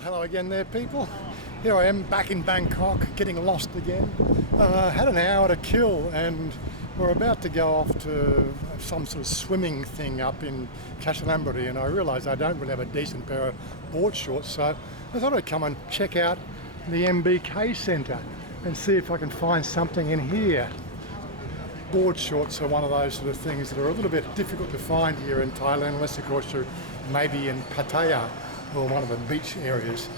Well, hello again there, people. Here I am back in Bangkok, getting lost again. Had an hour to kill and we're about to go off to some sort of swimming thing up in Kasalambury, and I realised I don't really have a decent pair of board shorts, so I thought I'd come and check out the MBK Center and see if I can find something in here. Board shorts are one of those sort of things that are a little bit difficult to find here in Thailand, unless of course you're maybe in Pattaya or one of the beach areas.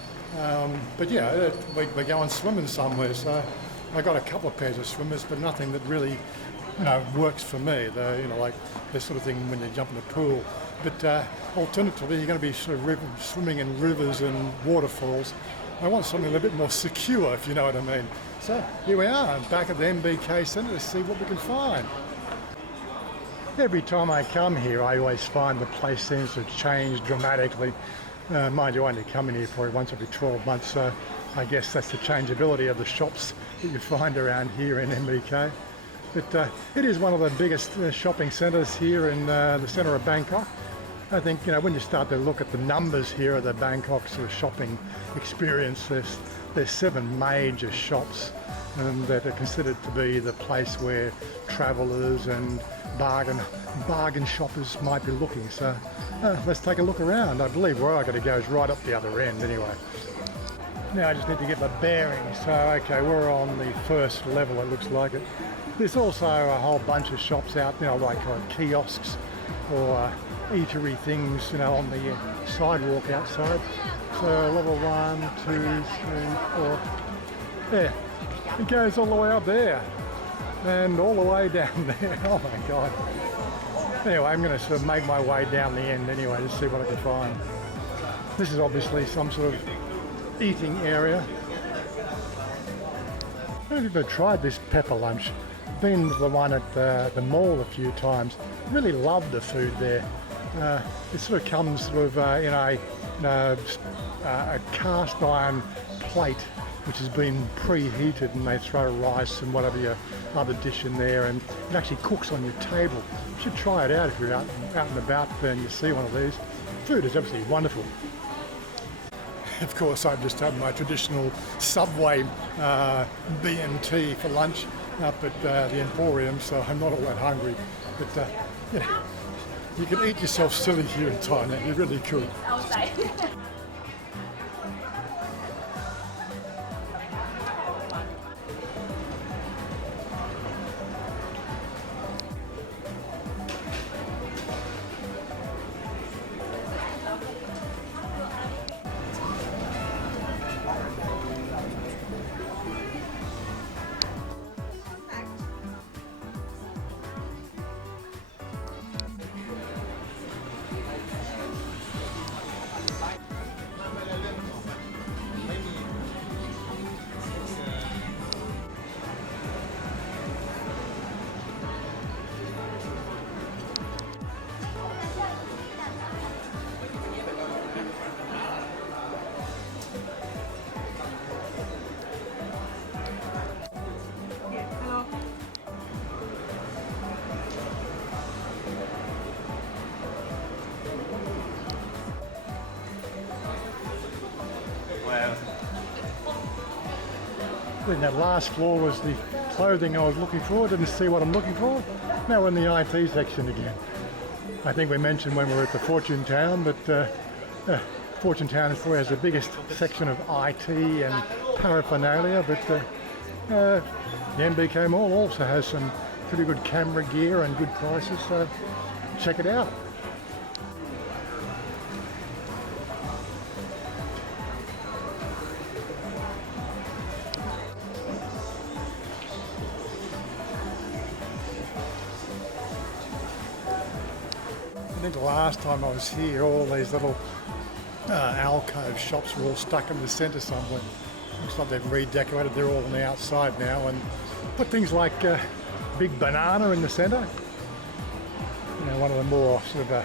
But yeah, we're going swimming somewhere, so I got a couple of pairs of swimmers, but nothing that really, works for me. Like this sort of thing when you jump in the pool. But alternatively, you're going to be sort of swimming in rivers and waterfalls. I want something a little bit more secure, if you know what I mean. So here we are, back at the MBK Center to see what we can find. Every time I come here, I always find the place seems to change dramatically. Mind you, I only come in here probably once every 12 months, so I guess that's the changeability of the shops that you find around here in MBK. But it is one of the biggest shopping centres here in the centre of Bangkok. I think, when you start to look at the numbers here of the Bangkok sort of shopping experience, there's 7 major shops that are considered to be the place where travellers and bargain shoppers might be looking. So let's take a look around. I believe where I got to go is right up the other end anyway. Now I just need to get my bearings. So okay, we're on the first level, it looks like it. There's also a whole bunch of shops out there, like kiosks or eatery things, on the sidewalk outside. So level 1, 2, 3, 4. Yeah, it goes all the way up there and all the way down there. Oh my god. Anyway, I'm going to sort of make my way down the end anyway to see what I can find. This is obviously some sort of eating area. I don't know if you've ever tried this pepper lunch. Been to the one at the mall a few times. Really love the food there. It sort of comes sort of in a cast iron plate which has been preheated, and they throw rice and whatever your other dish in there, and it actually cooks on your table. You should try it out if you're out and about and you see one of these. Food is absolutely wonderful. Of course, I've just had my traditional Subway B&T for lunch up at the Emporium, so I'm not all that hungry. But you can eat yourself silly here in Thailand, you really could. Then that last floor was the clothing I was looking for. Didn't see what I'm looking for. Now we're in the IT section again. I think we mentioned when we were at the Fortune Town, but Fortune Town probably has the biggest section of IT and paraphernalia, but the MBK Mall also has some pretty good camera gear and good prices, so check it out. I think the last time I was here, all these little alcove shops were all stuck in the centre somewhere. Looks like they've redecorated, they're all on the outside now, and put things like Big Banana in the centre. One of the more sort of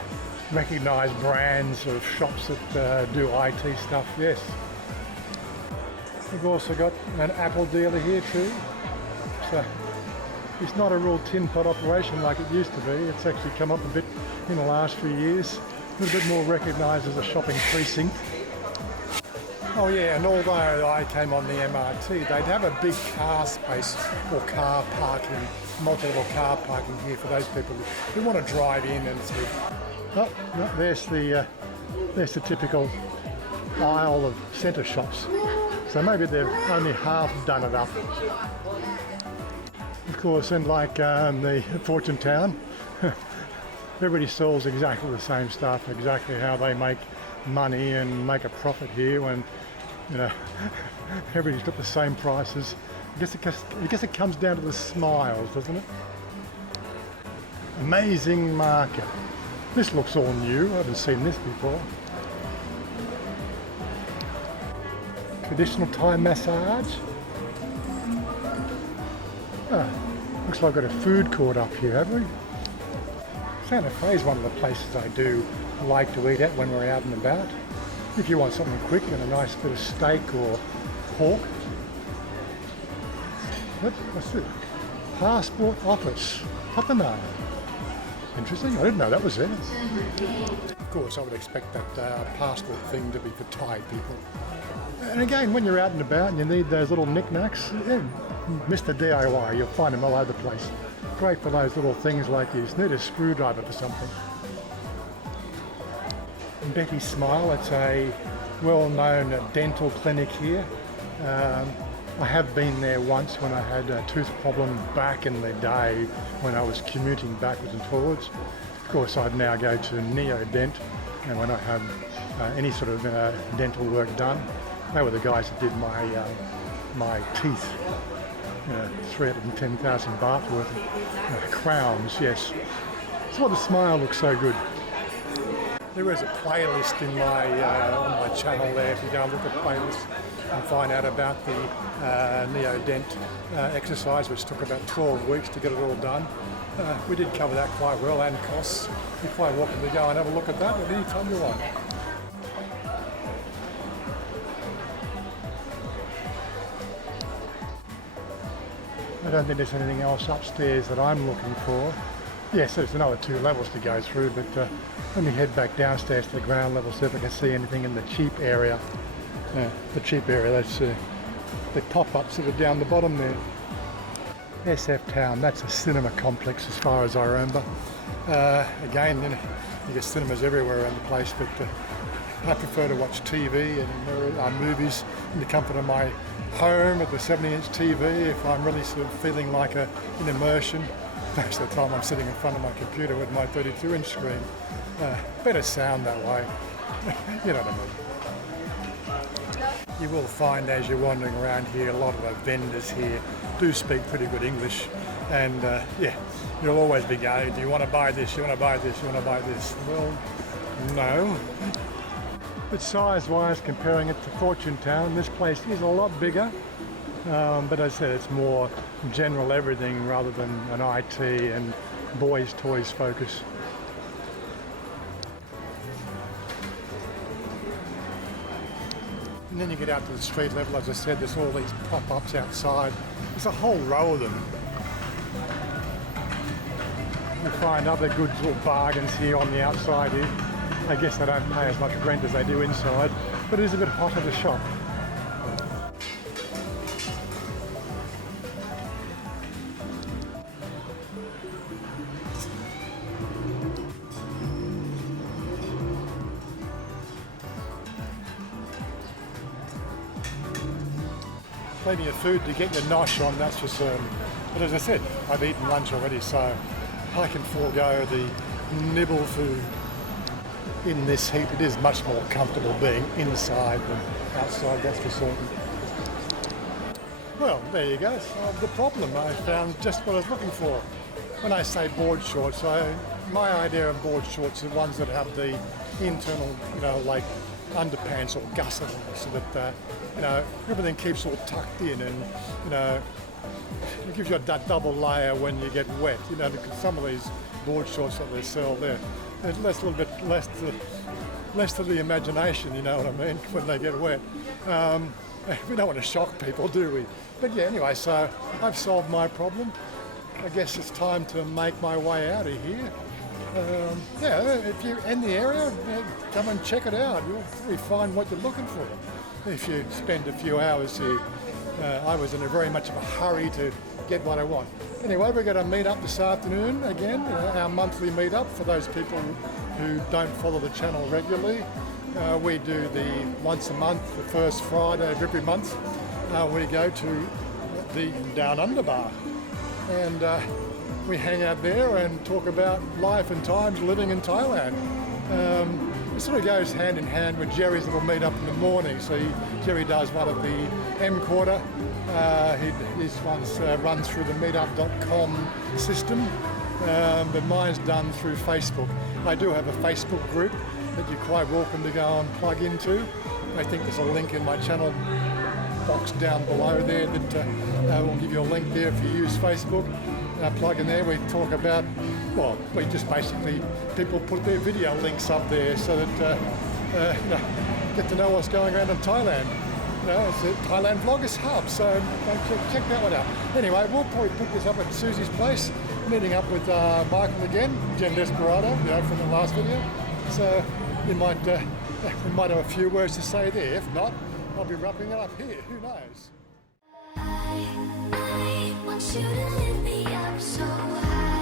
recognised brands of shops that do IT stuff, yes. We've also got an Apple dealer here too. So it's not a real tin pot operation like it used to be. It's actually come up a bit in the last few years. A little bit more recognised as a shopping precinct. Oh yeah, and although I came on the MRT, they'd have a big car space or car parking, multi-level car parking here for those people who want to drive in and see. Oh, no, there's the typical aisle of centre shops. So maybe they've only half done it up. Of course, and like the Fortune Town, everybody sells exactly the same stuff, exactly how they make money and make a profit here when, you know, everybody's got the same prices. I guess it comes down to the smiles, doesn't it? Amazing market. This looks all new. I haven't seen this before. Traditional Thai massage. Ah, looks like I've got a food court up here, have we? Santa Fe is one of the places I do like to eat at when we're out and about. If you want something quick and a nice bit of steak or pork. What's it? Passport office. Patana. Interesting. I didn't know that was it. Of course, I would expect that passport thing to be for Thai people. And again, when you're out and about and you need those little knickknacks, yeah, Mr. DIY, you'll find them all over the place. Great for those little things like you just need a screwdriver for something. And Betty's Smile, it's a well-known dental clinic here. I have been there once when I had a tooth problem back in the day when I was commuting backwards and forwards. Of course, I'd now go to Neodent, and when I have any sort of dental work done, they were the guys that did my teeth. 310,000 baht worth of crowns, yes. That's why the smile looks so good. There is a playlist in my on my channel there. If you go and look at playlists and find out about the Neodent exercise, which took about 12 weeks to get it all done. We did cover that quite well, and costs. You're quite welcome to go and have a look at that at any time you want. I don't think there's anything else upstairs that I'm looking for. Yes, there's another 2 levels to go through, but let me head back downstairs to the ground level, see if I can see anything in the cheap area. The cheap area, that's the pop-ups that are down the bottom there. SF Town, that's a cinema complex as far as I remember. Again, you get cinemas everywhere around the place, but I prefer to watch TV and movies in the comfort of my home at the 70-inch TV if I'm really sort of feeling like an immersion. Most of the time I'm sitting in front of my computer with my 32-inch screen. Better sound that way. You know what I mean. You will find as you're wandering around here, a lot of the vendors here do speak pretty good English, and yeah, you'll always be going, do you want to buy this, you want to buy this, you want to buy this? Well, no. But size-wise, comparing it to Fortune Town, this place is a lot bigger. But as I said, it's more general everything rather than an IT and boys' toys focus. And then you get out to the street level, as I said, there's all these pop-ups outside. There's a whole row of them. You find other good little bargains here on the outside here. I guess they don't pay as much rent as they do inside, but it is a bit hotter to shop. Plenty of food to get your nosh on, that's for certain. But as I said, I've eaten lunch already, so I can forego the nibble food. In this heat, it is much more comfortable being inside than outside, that's for certain. Well, there you go. Solved the problem. I found just what I was looking for. When I say board shorts, my idea of board shorts are ones that have the internal, like underpants or gusset so that, everything keeps all tucked in and, it gives you that double layer when you get wet. Because some of these board shorts that they sell there, there's a little bit less to the imagination, you know what I mean, when they get wet. We don't want to shock people, do we? But yeah, anyway, so I've solved my problem. I guess it's time to make my way out of here. Yeah, if you're in the area, come and check it out. You'll probably find what you're looking for if you spend a few hours here. I was in a very much of a hurry to get what I want. Anyway, we're going to meet up this afternoon again, our monthly meetup for those people who don't follow the channel regularly. We do the once a month, the first Friday of every month. We go to the Down Under Bar and we hang out there and talk about life and times living in Thailand. It sort of goes hand in hand with Jerry's little meet-up in the morning. So Jerry does one at the M Quarter. His ones run through the meetup.com system, but mine's done through Facebook. I do have a Facebook group that you're quite welcome to go and plug into. I think there's a link in my channel box down below there that will give you a link there if you use Facebook. Plug in there, we talk about, well, we just basically, people put their video links up there so that get to know what's going around in Thailand. It's a Thailand Vloggers Hub, so check that one out. Anyway, we'll probably pick this up at Susie's place, meeting up with Michael again, Jen Desperado, from the last video. So we might have a few words to say there. If not, I'll be wrapping it up here. Who knows? I want you to lift me up so high.